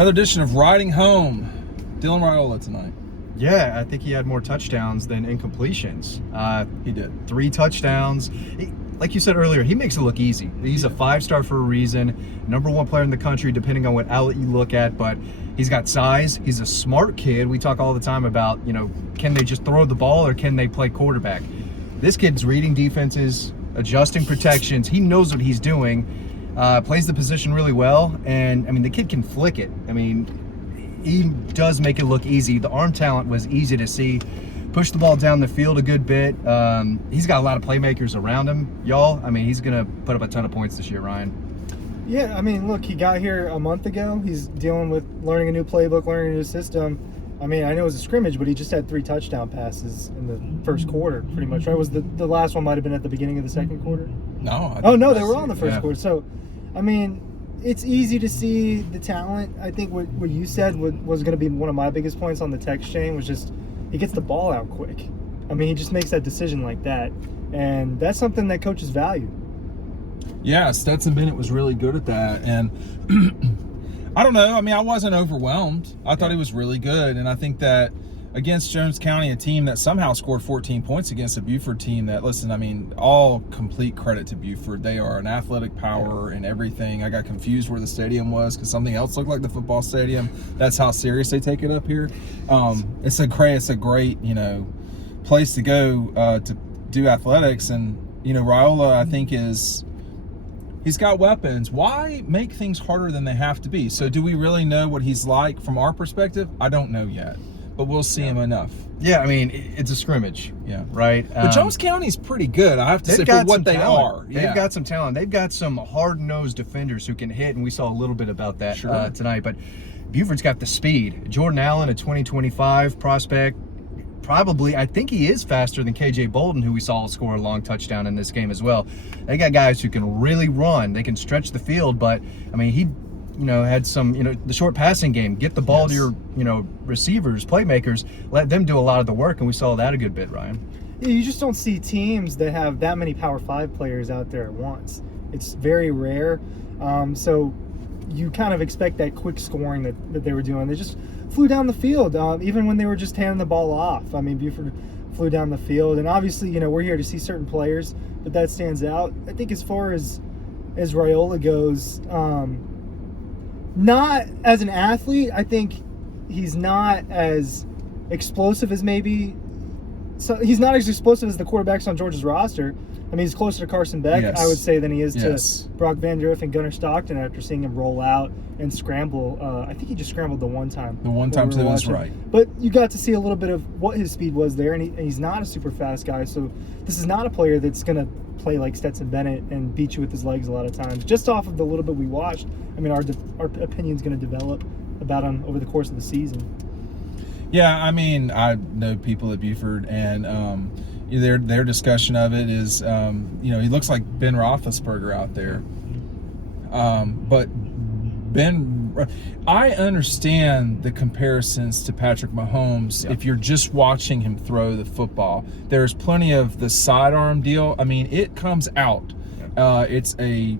Another edition of Riding Home. Dylan Raiola tonight. Yeah, I think he had more touchdowns than incompletions. He did. 3 touchdowns. Like you said earlier, he makes it look easy. He's a 5-star for a reason. #1 player in the country, depending on what outlet you look at. But he's got size. He's a smart kid. We talk all the time about, can they just throw the ball or can they play quarterback? This kid's reading defenses, adjusting protections. He knows what he's doing. Plays the position really well. And, the kid can flick it. He does make it look easy. The arm talent was easy to see. Pushed the ball down the field a good bit. He's got a lot of playmakers around him, y'all. He's going to put up a ton of points this year, Ryan. Yeah, look, he got here a month ago. He's dealing with learning a new playbook, learning a new system. I know it was a scrimmage, but he just had 3 touchdown passes in the first quarter, pretty much, right? Was the last one might have been at the beginning of the second quarter? No. No, they were all in the first quarter. So, it's easy to see the talent. I think what you said was going to be one of my biggest points on the text chain was just he gets the ball out quick. He just makes that decision like that. And that's something that coaches value. Yeah, Stetson Bennett was really good at that. And I don't know. I wasn't overwhelmed. I thought he was really good. And I think that against Jones County, a team that somehow scored 14 points against a Buford team that, listen, all complete credit to Buford. They are an athletic power and everything. I got confused where the stadium was because something else looked like the football stadium. That's how serious they take it up here. It's a great, place to go to do athletics. And, Raiola, I think, he's got weapons. Why make things harder than they have to be? So do we really know what he's like from our perspective? I don't know yet. But we'll see him enough. Yeah, it's a scrimmage. Yeah. Right? But Jones County's pretty good, I have to say, for what they are. Yeah. They've got some talent. They've got some hard-nosed defenders who can hit, and we saw a little bit about that tonight. But Buford's got the speed. Jordan Allen, a 2025 prospect, probably, I think he is faster than KJ Bolden, who we saw score a long touchdown in this game as well. They got guys who can really run. They can stretch the field, but, he had some, the short passing game, get the ball to your, receivers, playmakers, let them do a lot of the work, and we saw that a good bit, Ryan. Yeah, you just don't see teams that have that many Power 5 players out there at once. It's very rare. So you kind of expect that quick scoring that they were doing. They just flew down the field, even when they were just handing the ball off. Buford flew down the field, and obviously, we're here to see certain players, but that stands out. I think as far as Raiola goes, not as an athlete, I think he's not as explosive as he's not as explosive as the quarterbacks on Georgia's roster. He's closer to Carson Beck, I would say, than he is to Brock Vanderiff and Gunnar Stockton after seeing him roll out and scramble. I think he just scrambled the one time. The one time, so that's right. But you got to see a little bit of what his speed was there, and he's not a super fast guy, so this is not a player that's going to play like Stetson Bennett and beat you with his legs a lot of times. Just off of the little bit we watched, our opinion's going to develop about him over the course of the season. Yeah, I know people at Buford, and their discussion of it is, he looks like Ben Roethlisberger out there. But I understand the comparisons to Patrick Mahomes if you're just watching him throw the football. There's plenty of the sidearm deal. It comes out. It's a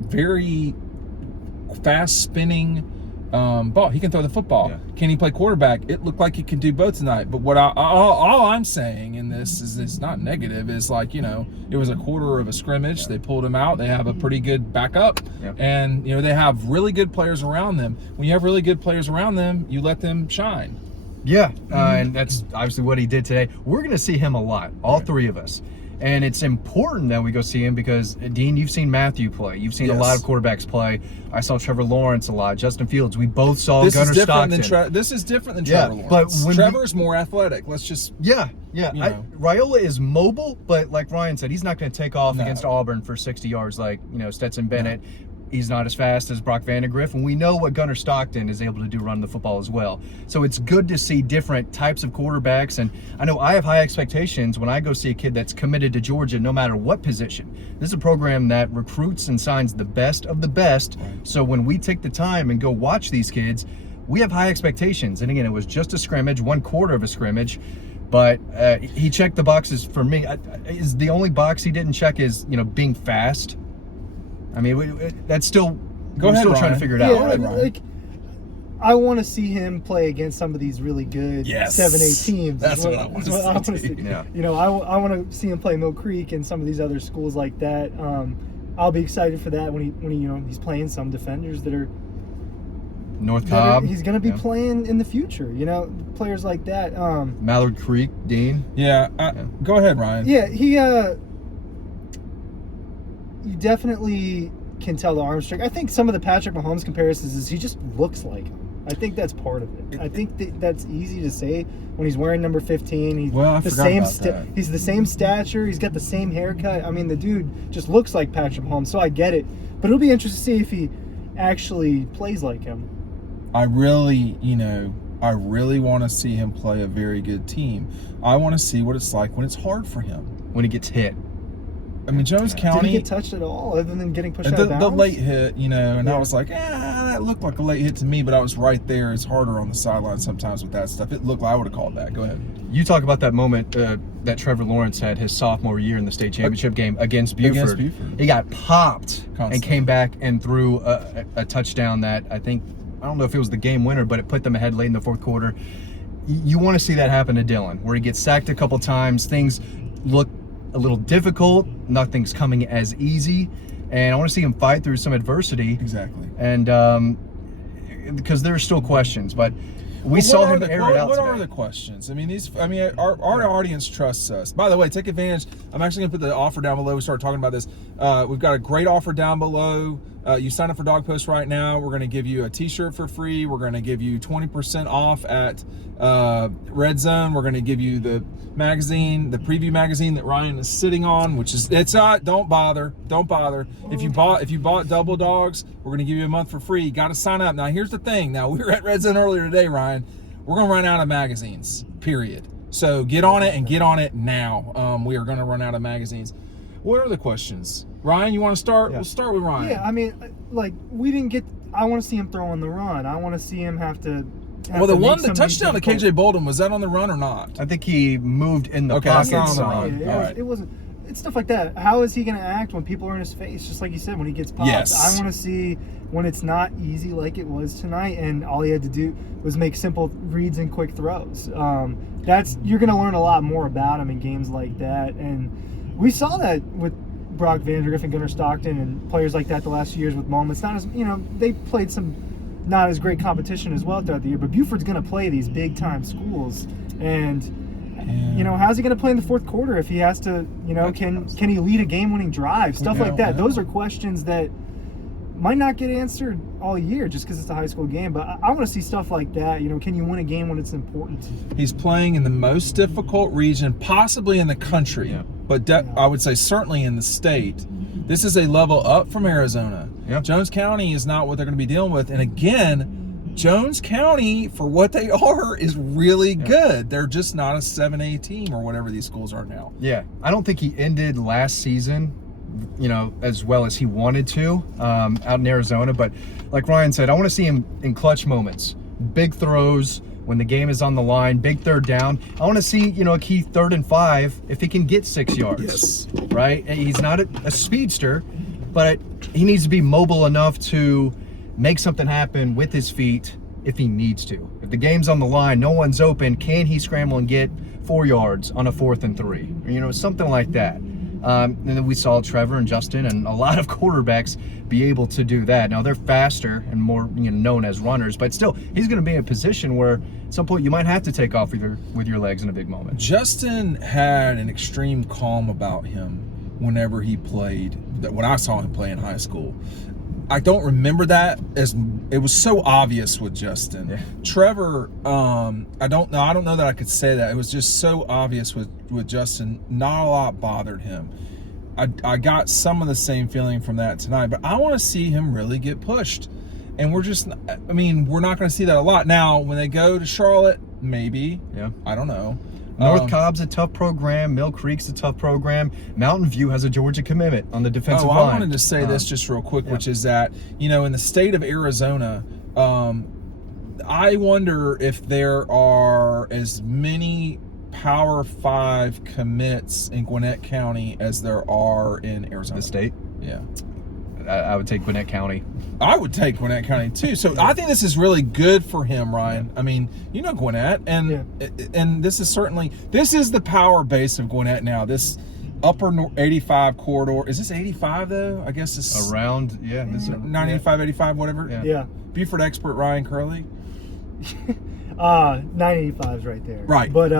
very fast spinning ball. He can throw the football. Yeah. Can he play quarterback? It looked like he could do both tonight. But what all I'm saying in this is, it's not negative. Is it was a quarter of a scrimmage. Yeah. They pulled him out. They have a pretty good backup, and they have really good players around them. When you have really good players around them, you let them shine. Yeah, and that's obviously what he did today. We're going to see him a lot, all 3 of us. And it's important that we go see him because, Dean, you've seen Matthew play. You've seen a lot of quarterbacks play. I saw Trevor Lawrence a lot, Justin Fields. We both saw Gunnar Stockton. This is different than Trevor Lawrence. But Trevor's more athletic. Let's just... Raiola is mobile, but like Ryan said, he's not going to take off against Auburn for 60 yards like, Stetson Bennett. No. He's not as fast as Brock Vanderiff, and we know what Gunnar Stockton is able to do running the football as well. So it's good to see different types of quarterbacks, and I know I have high expectations when I go see a kid that's committed to Georgia no matter what position. This is a program that recruits and signs the best of the best, so when we take the time and go watch these kids, we have high expectations. And again, it was just a scrimmage, 1/4 of a scrimmage, but he checked the boxes for me. Is the only box he didn't check is, being fast. That's still, we're still trying to figure it out. Yeah, I want to see him play against some of these really good Yes. 7A teams. That's what I want to see. Yeah. You know, I want to see him play Mill Creek and some of these other schools like that. I'll be excited for that when he you know, he's playing some defenders that are North Cobb. he's going to be playing in the future. You know, players like that. Mallard Creek, Dean. Yeah. Go ahead, Ryan. Yeah, he. You definitely can tell the arm strength. I think some of the Patrick Mahomes comparisons is he just looks like him. I think that's part of it. I think that's easy to say when he's wearing number 15. He's I the forgot same about that. He's the same stature. He's got the same haircut. I mean, the dude just looks like Patrick Mahomes. So I get it, but it'll be interesting to see if he actually plays like him. I really want to see him play a very good team. I want to see what it's like when it's hard for him. When he gets hit. I mean, Jones County. Did he get touched at all, other than getting pushed out of bounds? The late hit, you know, and I was like, that looked like a late hit to me, but I was right there. It's harder on the sideline sometimes with that stuff. It looked like I would have called that. Go ahead. You talk about that moment that Trevor Lawrence had his sophomore year in the state championship game against Buford. He got popped and came back and threw a touchdown that I don't know if it was the game winner, but it put them ahead late in the fourth quarter. You want to see that happen to Dylan, where he gets sacked a couple times. Things look a little difficult. Nothing's coming as easy. And I want to see him fight through some adversity. Exactly. And because there are still questions, but we saw him air it out What today. are the questions? I mean, our audience trusts us. By the way, take advantage. I'm actually going to put the offer down below. We started talking about this. We've got a great offer down below. You sign up for Dog Post right now. We're going to give you a t-shirt for free. We're going to give you 20% off at Red Zone. We're going to give you the magazine, the preview magazine that Ryan is sitting on, which is, don't bother. If you bought Double Dogs, we're going to give you a month for free. You got to sign up. Now, here's the thing. Now, we were at Red Zone earlier today, Ryan. We're going to run out of magazines, period. So get on it and get on it now. We are going to run out of magazines. What are the questions? Ryan, you want to start? Yeah. We'll start with Ryan. Yeah, I mean, like, I want to see him throw on the run. I want to see him have to. The touchdown to KJ Bolden, was that on the run or not? I think he moved in the pocket. That's not on the run. Yeah, it wasn't. It's stuff like that. How is he going to act when people are in his face? Just like you said, when he gets popped. Yes. I want to see when it's not easy like it was tonight, and all he had to do was make simple reads and quick throws. You're going to learn a lot more about him in games like that, and we saw that with Brock Vandegrift and Gunnar Stockton and players like that the last few years with moments. Not as they played some not as great competition as well throughout the year, but Buford's going to play these big time schools, and how's he going to play in the fourth quarter if he has to? Can he lead a game winning drive? Stuff like that. Those are questions that might not get answered all year just because it's a high school game. But I want to see stuff like that. Can you win a game when it's important? He's playing in the most difficult region, possibly in the country, but I would say certainly in the state. This is a level up from Arizona. Yep. Jones County is not what they're going to be dealing with. And again, Jones County, for what they are, is really good. They're just not a 7A team or whatever these schools are now. Yeah. I don't think he ended last season, as well as he wanted to out in Arizona. But like Ryan said, I want to see him in clutch moments. Big throws when the game is on the line, big third down. I want to see, a key 3rd and 5 if he can get 6 yards. Yes. Right? He's not a speedster, but he needs to be mobile enough to make something happen with his feet if he needs to. If the game's on the line, no one's open, can he scramble and get 4 yards on a 4th and 3? Something like that. And then we saw Trevor and Justin and a lot of quarterbacks be able to do that. Now they're faster and more known as runners, but still he's going to be in a position where at some point you might have to take off with your legs in a big moment. Justin had an extreme calm about him whenever he played. When I saw him play in high school, I don't remember that as it was so obvious with Justin. Yeah. Trevor, I don't know that I could say that. It was just so obvious with Justin. Not a lot bothered him. I got some of the same feeling from that tonight, but I want to see him really get pushed. And we're not going to see that a lot. Now, when they go to Charlotte, maybe. Yeah. I don't know. North Cobb's a tough program. Mill Creek's a tough program. Mountain View has a Georgia commitment on the defensive line. I wanted to say this just real quick, which is that, in the state of Arizona, I wonder if there are as many Power 5 commits in Gwinnett County as there are in Arizona. The state? Yeah. I would take Gwinnett County. I would take Gwinnett County too. So I think this is really good for him, Ryan. I mean, you know Gwinnett, and this is the power base of Gwinnett now. This upper 85 corridor. Is this 85 though? I guess it's around. This is 985, 85, whatever. Yeah. Buford expert Ryan Curley. 985 is right there. Right. But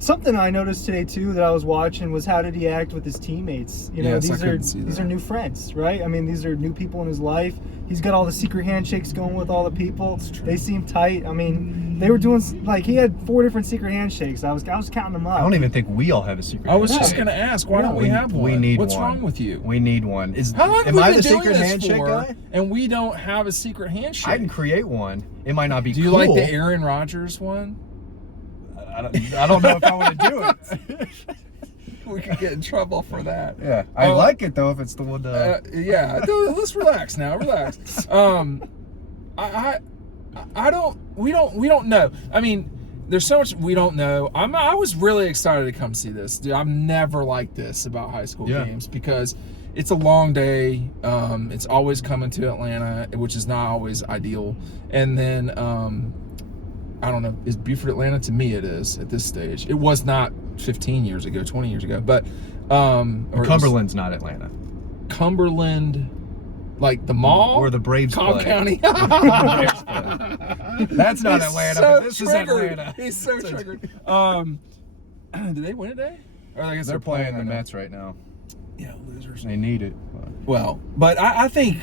something I noticed today too that I was watching was how did he act with his teammates? You know, Yes, these are new friends, right? I mean, these are new people in his life. He's got all the secret handshakes going with all the people. They seem tight. I mean, they were doing like he had 4 different secret handshakes. I was counting them up. I don't even think we all have a secret. I was handshake. just going to ask, why don't we have one? We need What's one. wrong with you? We need one. How long have am we I been the doing secret this handshake for, guy? and we don't have a secret handshake? I can create one. It might not be Do you cool. like the Aaron Rodgers one? I don't know if I want to do it. We could get in trouble for that. Yeah, I like it though if it's the one. Yeah, let's relax now. Relax. We don't know. I mean, there's so much we don't know. I was really excited to come see this. Dude, I've never liked this about high school games because it's a long day. It's always coming to Atlanta, which is not always ideal. And then I don't know, is Buford Atlanta? To me it is at this stage. It was not 15 years ago, 20 years ago, but Cumberland's not Atlanta. Cumberland, like the mall or the Braves Cobb play. County. That's not He's Atlanta, so but this is triggered. Atlanta. He's so triggered. Did they win today? Or I guess They're playing the right now. Mets right now. Yeah, losers. They need it. Well, but I think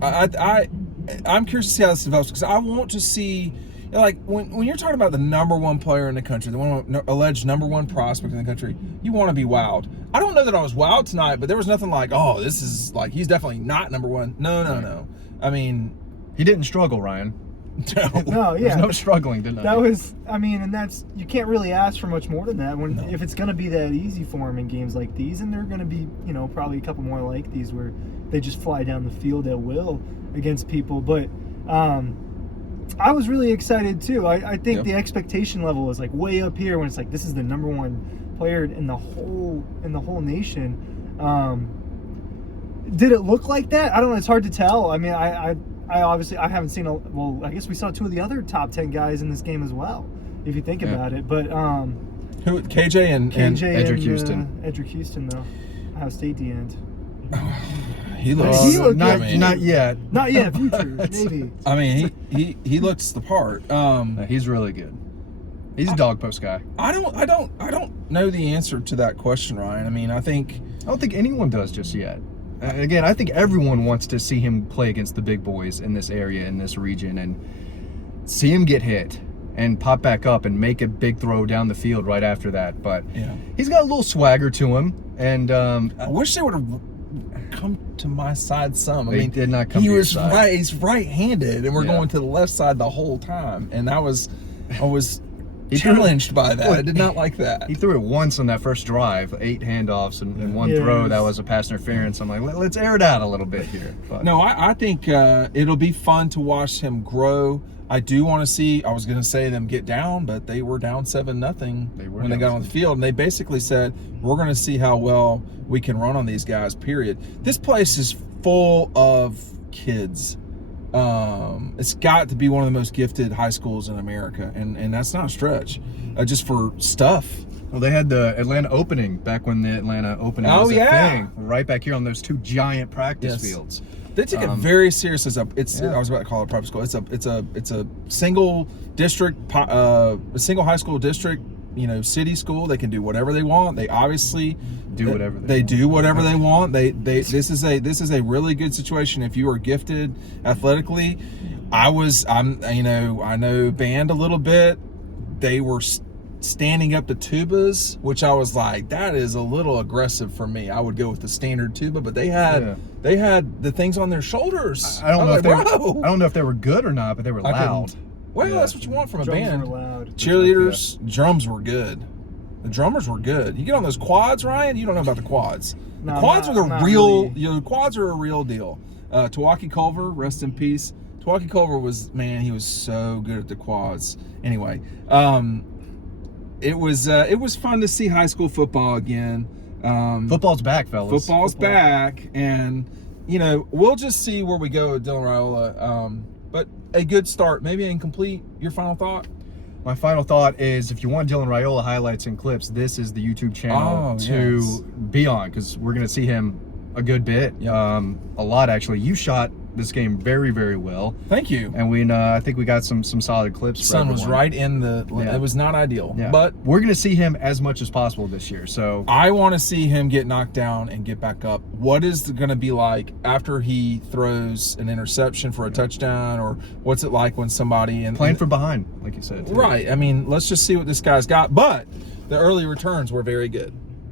I'm curious to see how this develops because I want to see, you know, like when you're talking about the number one player in the country, the one alleged number one prospect in the country, you want to be wowed. I don't know that I was wowed tonight, but there was nothing like, oh, this is like he's definitely not number one. No. I mean, he didn't struggle, Ryan. No, yeah. There's no struggling tonight. That was, I mean, and that's, you can't really ask for much more than that if it's going to be that easy for him in games like these, and there are going to be, you know, probably a couple more like these where they just fly down the field at will against people. But I was really excited too. I think the expectation level is like way up here when it's like this is the number one player in the whole nation. Did it look like that? I don't know. It's hard to tell. I mean, I obviously I haven't seen I guess we saw 2 of the other top 10 guys in this game as well, if you think about it. But who? KJ and Edric Houston. Edric Houston though, Ohio State D end. He looks not yet. Not yet. Future maybe. I mean, he looks the part. He's really good. He's a dog post guy. I don't know the answer to that question, Ryan. I mean, I don't think anyone does just yet. Again, I think everyone wants to see him play against the big boys in this area, in this region, and see him get hit and pop back up and make a big throw down the field right after that. But he's got a little swagger to him, and I wish they would have come to my side some. They did not come to your side. Right. He's right-handed, and we're going to the left side the whole time, and I was challenged by that. I did not like that. He threw it once on that first drive, 8 handoffs and one throw that was a pass interference. I'm like, let's air it out a little bit here. But no, I think it'll be fun to watch him grow. I do want to see. I was going to say them get down, but they were down 7-0 when they got on the field, and they basically said, "We're going to see how well we can run on these guys." Period. This place is full of kids. It's got to be one of the most gifted high schools in America, and that's not a stretch, just for stuff. Well, they had the Atlanta opening back when the Atlanta opening was a thing, right back here on those 2 giant practice fields. They take it very serious as I was about to call it a private school. It's a single district, a single high school district, you know, city school. They can do whatever they want. They obviously do whatever they want. This is a really good situation if you are gifted athletically. I know band a little bit. They were standing up to tubas, which I was like, that is a little aggressive for me. I would go with the standard tuba, but they had the things on their shoulders. I don't know if they were good or not, but they were loud. Well, that's what you want from a band. Drums were loud. Cheerleaders, drums were good. The drummers were good. You get on those quads, Ryan. You don't know about the quads. The quads are real. Really. You know, the quads are a real deal. Tawaki Culver, rest in peace. Tawaki Culver he was so good at the quads. Anyway, it was fun to see high school football again. Football's back, fellas. Football's back, and you know, we'll just see where we go with Dylan Raiola. But a good start, maybe incomplete. Your final thought? My final thought is, if you want Dylan Raiola highlights and clips, this is the YouTube channel to be on, because we're going to see him a good bit, a lot actually. You shot this game very, very well. Thank you. And I think we got some solid clips. For Sun was everyone. right in the. It was not ideal, but we're going to see him as much as possible this year. So I want to see him get knocked down and get back up. What is it going to be like after he throws an interception for a touchdown, or what's it like when somebody playing from behind, like you said? Right. I mean, let's just see what this guy's got. But the early returns were very good.